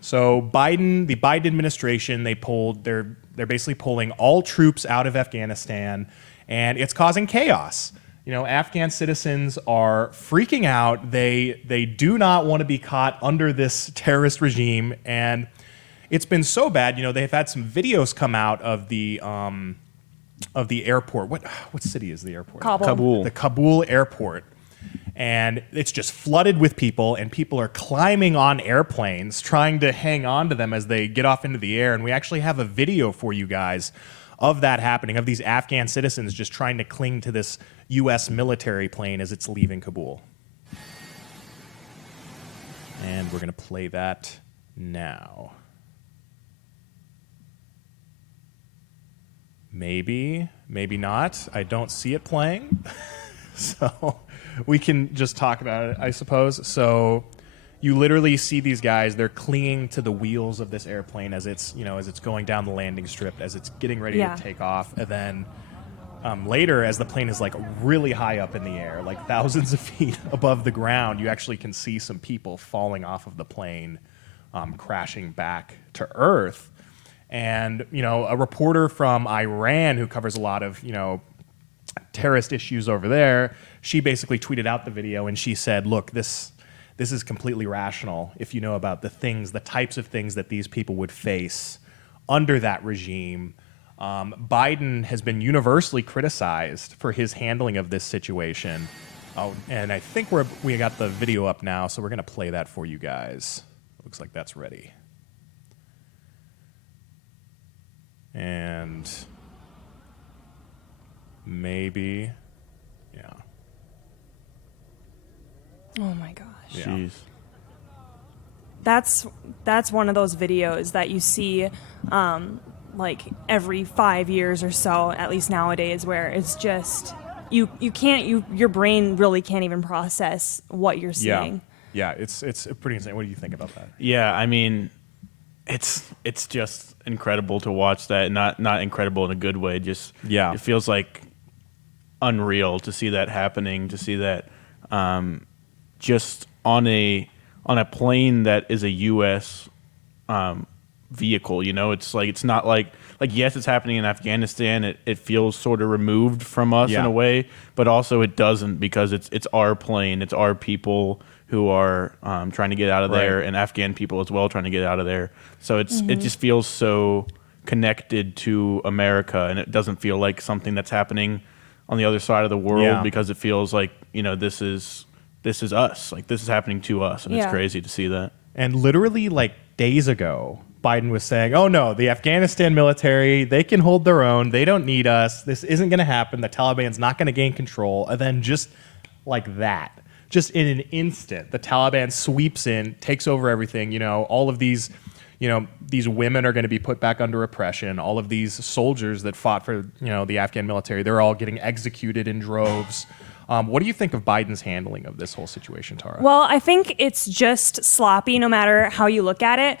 So the Biden administration, they're basically pulling all troops out of Afghanistan, and it's causing chaos. Afghan citizens are freaking out. They do not want to be caught under this terrorist regime, and it's been so bad. They've had some videos come out of the airport. What city is the airport? Kabul. The Kabul airport. And it's just flooded with people, and people are climbing on airplanes, trying to hang on to them as they get off into the air. And we actually have a video for you guys of that happening, of these Afghan citizens just trying to cling to this U.S. military plane as it's leaving Kabul. And we're going to play that now. Maybe not. I don't see it playing. So we can just talk about it, I suppose. So you literally see these guys, they're clinging to the wheels of this airplane as it's going down the landing strip, as it's getting ready to take off. And then later, as the plane is like really high up in the air, like thousands of feet above the ground, you actually can see some people falling off of the plane, crashing back to Earth. And, a reporter from Iran who covers a lot of, terrorist issues over there, she basically tweeted out the video and she said, look, this is completely rational if you know about the types of things that these people would face under that regime. Biden has been universally criticized for his handling of this situation. Oh, and I think we got the video up now, so we're going to play that for you guys. Looks like that's ready. And maybe, yeah. Oh my gosh. Yeah. Jeez. That's one of those videos that you see like every 5 years or so, at least nowadays, where it's just your brain really can't even process what you're seeing. Yeah, it's pretty insane. What do you think about that? Yeah, I mean, it's just incredible to watch that. Not incredible in a good way. Just it feels like unreal to see that happening. To see that just on a plane that is a U.S. Vehicle. It's like it's not like yes, it's happening in Afghanistan. It feels sort of removed from us in a way, but also it doesn't, because it's our plane. It's our people who are trying to get out of there, and Afghan people as well trying to get out of there. So it just feels so connected to America, and it doesn't feel like something that's happening on the other side of the world, because it feels like this is us. Like, this is happening to us, and it's crazy to see that. And literally, like, days ago, Biden was saying, oh no, the Afghanistan military, they can hold their own. They don't need us. This isn't going to happen. The Taliban's not going to gain control. And then just like that, just in an instant, the Taliban sweeps in, takes over everything. All of these, these women are going to be put back under oppression. All of these soldiers that fought for, the Afghan military, they're all getting executed in droves. What do you think of Biden's handling of this whole situation, Tara? Well, I think it's just sloppy no matter how you look at it.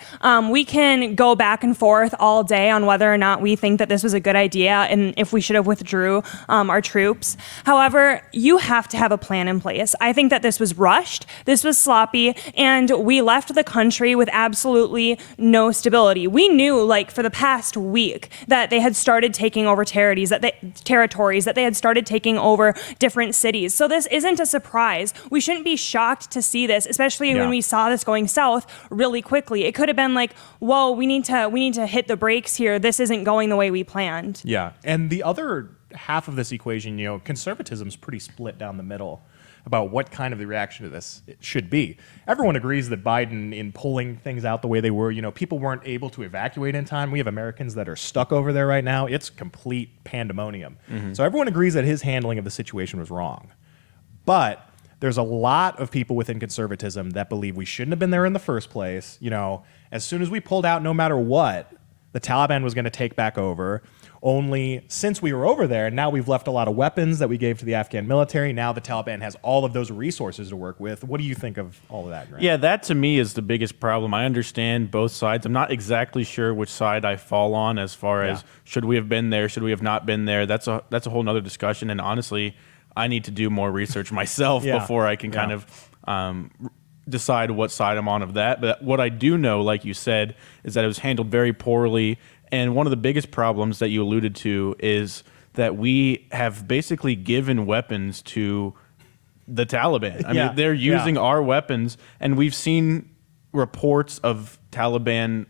We can go back and forth all day on whether or not we think that this was a good idea and if we should have withdrew our troops. However, you have to have a plan in place. I think that this was rushed, this was sloppy, and we left the country with absolutely no stability. We knew, like, for the past week that they had started taking over territories, that they had started taking over different cities. So this isn't a surprise. We shouldn't be shocked to see this, especially when we saw this going south really quickly. It could have been like, whoa, we need to hit the brakes here. This isn't going the way we planned. Yeah. And the other half of this equation, conservatism is pretty split down the middle about what kind of the reaction to this it should be. Everyone agrees that Biden, in pulling things out the way they were, people weren't able to evacuate in time. We have Americans that are stuck over there right now. It's complete pandemonium. Mm-hmm. So everyone agrees that his handling of the situation was wrong. But there's a lot of people within conservatism that believe we shouldn't have been there in the first place. As soon as we pulled out, no matter what, the Taliban was going to take back over. Only since we were over there, now we've left a lot of weapons that we gave to the Afghan military. Now the Taliban has all of those resources to work with. What do you think of all of that, Grant? Yeah, that to me is the biggest problem. I understand both sides. I'm not exactly sure which side I fall on as far as should we have been there, should we have not been there. That's a whole nother discussion. And honestly, I need to do more research myself before I can kind of decide what side I'm on of that. But what I do know, like you said, is that it was handled very poorly. And one of the biggest problems that you alluded to is that we have basically given weapons to the Taliban. I mean, they're using our weapons, and we've seen reports of Taliban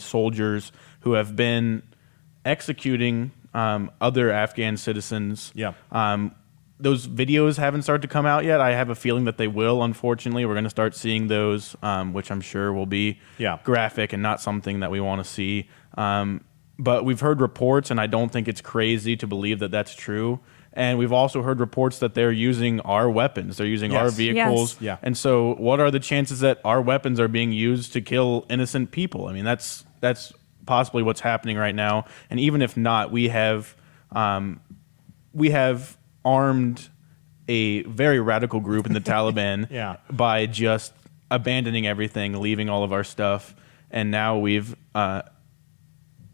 soldiers who have been executing other Afghan citizens. Those videos haven't started to come out yet. I have a feeling that they will. Unfortunately, we're going to start seeing those, which I'm sure will be graphic and not something that we want to see. But we've heard reports, and I don't think it's crazy to believe that that's true. And we've also heard reports that they're using our weapons. They're using our vehicles. And so what are the chances that our weapons are being used to kill innocent people? I mean, that's possibly what's happening right now. And even if not, we have armed a very radical group in the Taliban by just abandoning everything, leaving all of our stuff. And now we've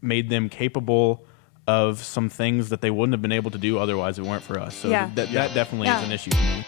made them capable of some things that they wouldn't have been able to do otherwise if it weren't for us. So that definitely is an issue to me.